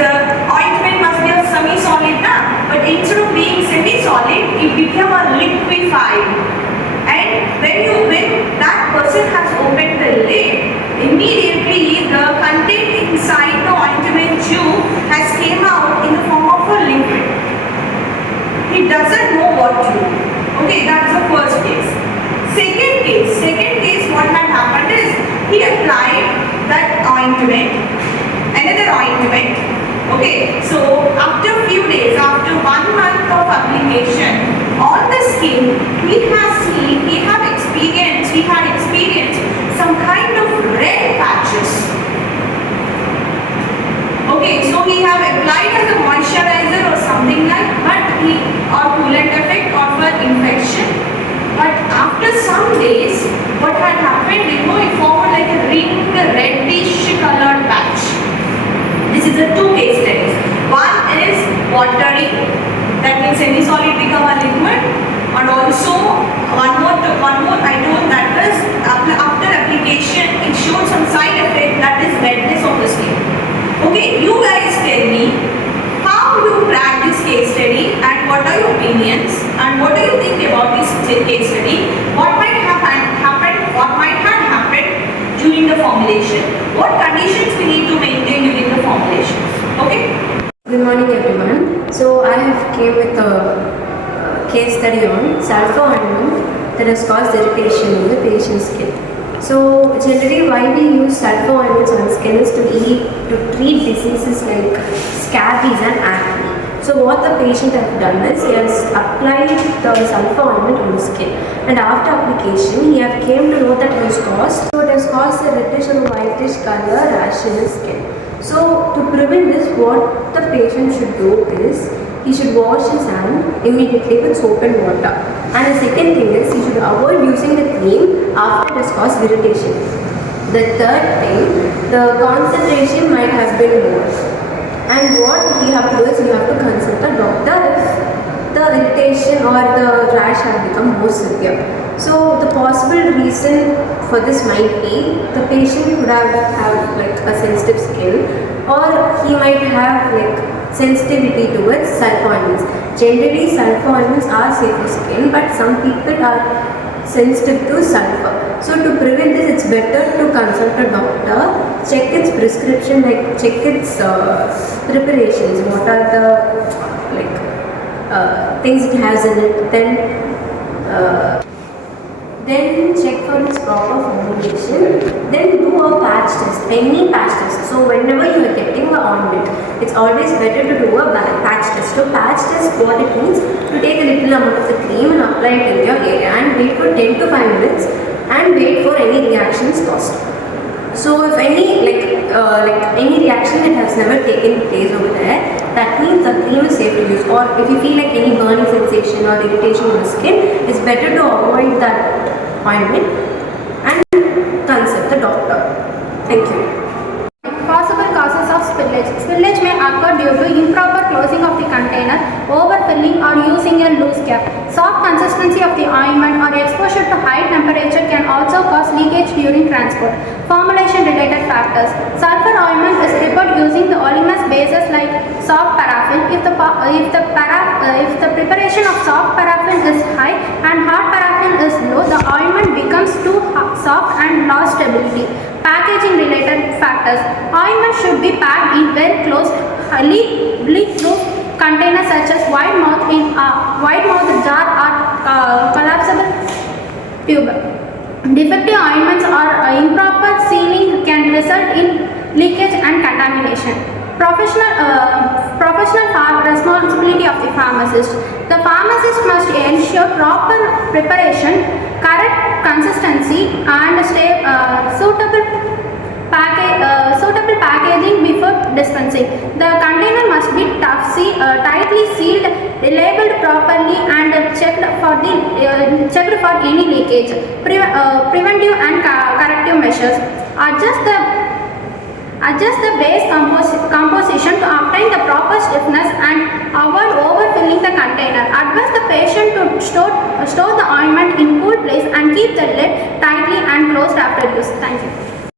the ointment must be a semi-solid now, but instead of being semi-solid, it became a liquefied. And when that person has opened the lid, immediately the content inside the ointment tube has came out in the form of a liquid. He doesn't know what to do. Okay, that's the first case. Second case, what had happened is he applied that ointment, another ointment. Okay, so after few days, after 1 month of application on the skin, he had experienced some kind of red patches. Okay, so he have applied as a moisturizer or something like, or coolant effect or for infection. But after some days, what had happened, it formed like a ring, a reddish colored patch. This is the 2 case studies. One is watery, that means semi-solid become a liquid, and also one more I told that is after application it showed some side effect, that is redness of the skin. Okay, you guys tell me how you crack this case study and what are your opinions and what do you think about this case study? What might have happened during the formulation? What conditions we need to maintain during the formulation? Okay? Good morning everyone. So I have came with a case study on sulfur ointment that has caused irritation in the patient's skin. So generally why we use sulfur ointments on skin is to treat diseases like scabies and acne. So what the patient has done is he has applied the sulfur ointment on the skin, and after application he have came to know that it has caused a reddish or whitish color rash in his skin. So to prevent this, what the patient should do is he should wash his hand immediately with soap and water. And the second thing is he should avoid using the cream after it has caused irritation. The third thing, the concentration might have been more. And what he have to do is you have to consult a doctor if the irritation or the rash have become more severe. So the possible reason for this might be the patient could have like a sensitive skin, or he might have like sensitivity towards sulfur ointments. Generally sulfur ointments are safe for skin, but some people are sensitive to sulfur. So to prevent this, it's better to consult a doctor, check its prescription, like check its preparations, what are the things it has in it, then check for its proper formulation, then do a patch test, any patch test. So whenever you are getting the ointment, it's always better to do a patch test. So patch test, what it means, to take a little amount of the cream and apply it in your area and wait for 10 to 5 minutes and wait for any reactions caused. So if any any reaction that has never taken place over there, that means the cream is safe to use. Or if you feel like any burning sensation or irritation on the skin, it's better to avoid that ointment and consult the doctor. Thank you. Possible causes of spillage. Spillage may occur due to improper closing of the container, overfilling or using a loose cap. Soft consistency of the ointment or exposure to high temperature can also cause leakage during transport. Formulation related factors. Sulfur ointment is prepared using the oleaginous bases like soft paraffin. If the preparation of soft paraffin is high and hard paraffin is low, the ointment becomes too soft and lost stability. Packaging related factors. Ointment should be packed in well closed, leak-proof containers such as wide mouth jar or collapsible tube. Defective ointments or improper sealing can result in leakage and contamination. Professional responsibility of the pharmacist. The pharmacist must ensure proper preparation, correct consistency and suitable packaging before dispensing. The container must be tightly sealed, labeled properly and checked for any leakage. Preventive and corrective measures. Adjust the base composition to obtain the proper stiffness and avoid overfilling the container. Advise the patient to store the ointment in cool place and keep the lid tightly and closed after use. Thank you.